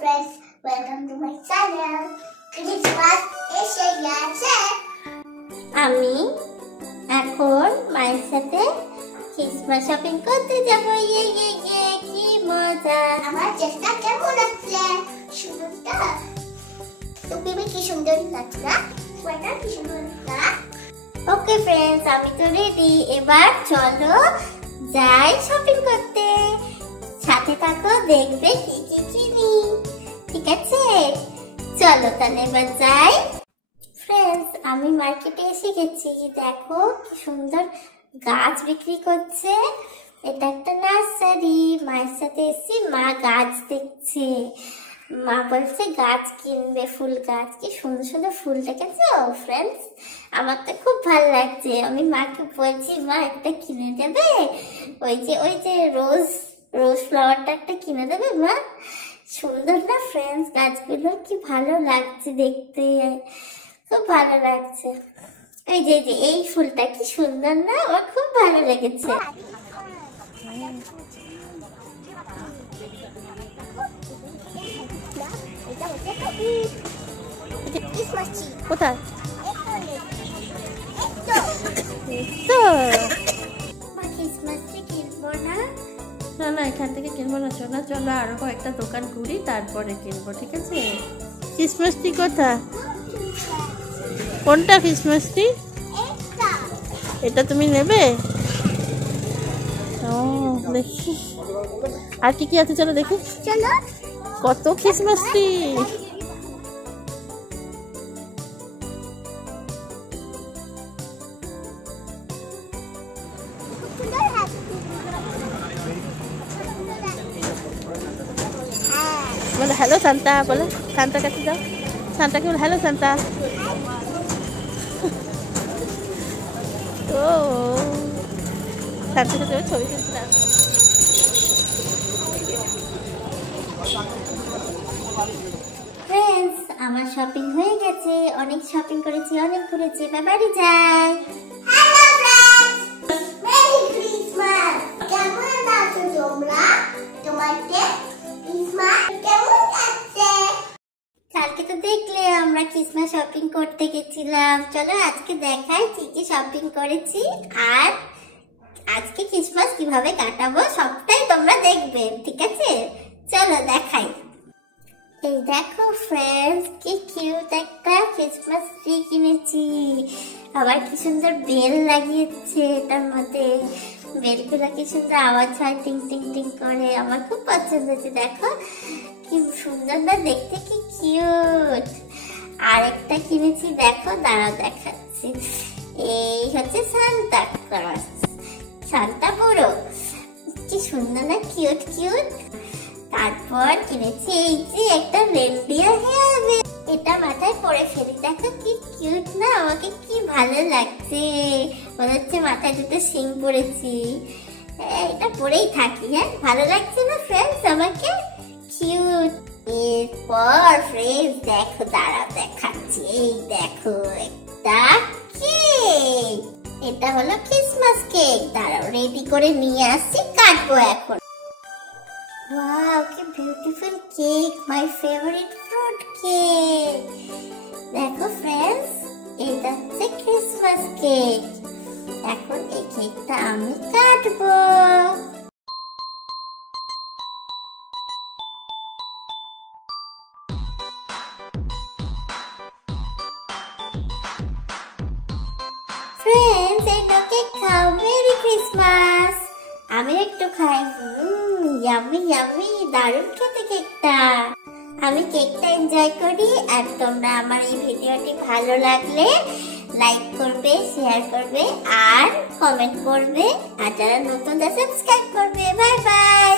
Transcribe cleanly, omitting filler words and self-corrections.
friends, welcome to my channel. Christmas এসে গেছে। আমি এখন মায়ের সাথে ক্রিসমাস শপিং করতে যাব। ইয়ে ইয়ে ইয়ে কি মজা। আমার চেষ্টা কেমন লাগছে? সুন্দর। তুমি কি সুন্দর লাগছে না? সোয়েটার কি সুন্দর না? ওকে फ्रेंड्स, আমি তো রেডি। এবার চলো যাই শপিং করতে। সাথে থাকো, দেখবে কি কি কিনি। ঠিক আছে, চলো তাহলে এবার যাই। फ्रेंड्स, আমি মার্কেটে এসে গেছি। দেখো কি সুন্দর গাছ বিক্রি করছে। এটা একটা নার্সারি। মায়ের সাথে এসেছি, মা গাছ দেখছে। মা বলছে গাছ কিনবে, ফুল গাছ। কি সুন্দর সুন্দর ফুল দেখেছো फ्रेंड्स? আমার তো খুব ভালো লাগছে। আমি মাকে বলছি, মা একটা কিনে দেবে? ওই যে রোজ ফ্লাওয়ারটা একটা কিনে দেবে মা? সুন্দর না फ्रेंड्स? গাছগুলো কি ভালো লাগছে দেখতে, খুব ভালো লাগছে। এই যে এই ফুলটা কি সুন্দর না? আমার খুব ভালো লেগেছে। কোথায়? না না, এখান থেকে কিনবো না। চলো চলো, আরো কয়েকটা দোকান ঘুরি, তারপরে কিনবো। ঠিক আছে? ক্রিসমাস ট্রি কোথায়? কোনটা ক্রিসমাস ট্রি? এটা তুমি নেবে? ও দেখি আর কি কি আছে, চলো দেখি। চলো। কত ক্রিসমাস ট্রি! বলো হ্যালো সান্তা, বলো সান্তার কাছে যাও। সান্তাকে বলো হ্যালো সান্তা। ও সান্তার কাছে ছবি তুলছিলাম। फ्रेंड्स, আমার শপিং হয়ে গেছে। অনেক শপিং করেছি, অনেক ঘুরেছি। এবার বাড়ি যাই। Hello friends, merry Christmas. কেমন আছো তোমরা? তোমাকে ক্রিসমাস কেমন লাগছে? কালকে তো দেখলে আমরা ক্রিসমাস শপিং করতে গেছিলাম। চলো আজকে দেখাই কি কি শপিং করেছি, আর আজকে ক্রিসমাস কিভাবে কাটাবো সবটাই তোমরা দেখবে। ঠিক আছে, চলো দেখাই। এই দেখো फ्रेंड्स, কি কিউট একটা ক্রিসমাস ট্রি কিনেছি। আবার কি সুন্দর বেল লাগিয়েছে এটার মধ্যে। বেলগুলো কি সুন্দর আওয়াজ হয়, টিং টিং টিং করে। আমার খুব পছন্দ হয়েছে। দেখো কি সুন্দর না দেখতে, কি কিউট। আর একটা কিনেছি, দেখো দাঁড়াও দেখাচ্ছি। এই হচ্ছে সান্তা ক্লজ, সান্তা বুড়ো। কি সুন্দর না, কিউট কিউট। তারপর কিনেছি এই যে একটা রেনডিয়ার হেয়ার ব্যান্ড। এটা মাথায় পরে ফেলি। দেখো কি কিউট না? আমাকে কি ভালো লাগছে। মনে হচ্ছে মাথায় দুটো শিং পরেছি। এটা পরেই থাকি। হ্যাঁ, ভালো লাগছে না फ्रेंड्स আমাকে? কিউট। এরপর फ्रेंड्स দেখো, দাঁড়াও দেখাচ্ছি। এই দেখো একটা কেক। এটা হলো ক্রিসমাস কেক। দাঁড়াও রেডি করে নিয়ে আসছি, কাটবো এখন। Wow, কি beautiful cake, my favourite fruit cake. দেখো फ्रेंड्स, এটা হচ্ছে ক্রিসমাস কেক। এখন এই কেকটা আমি কাটবো। फ्रेंड्स, এটা কেক খাও। Merry Christmas. আমি একটু খাই। ইয়ামি ইয়ামি, দারুণ খেতে কেকটা। আমি কেকটা এনজয় করি। আর তোমরা আমার এই ভিডিওটি ভালো লাগলে লাইক করবে, শেয়ার করবে আর কমেন্ট করবে। আর যারা নতুন সাবস্ক্রাইব করবে। Bye bye.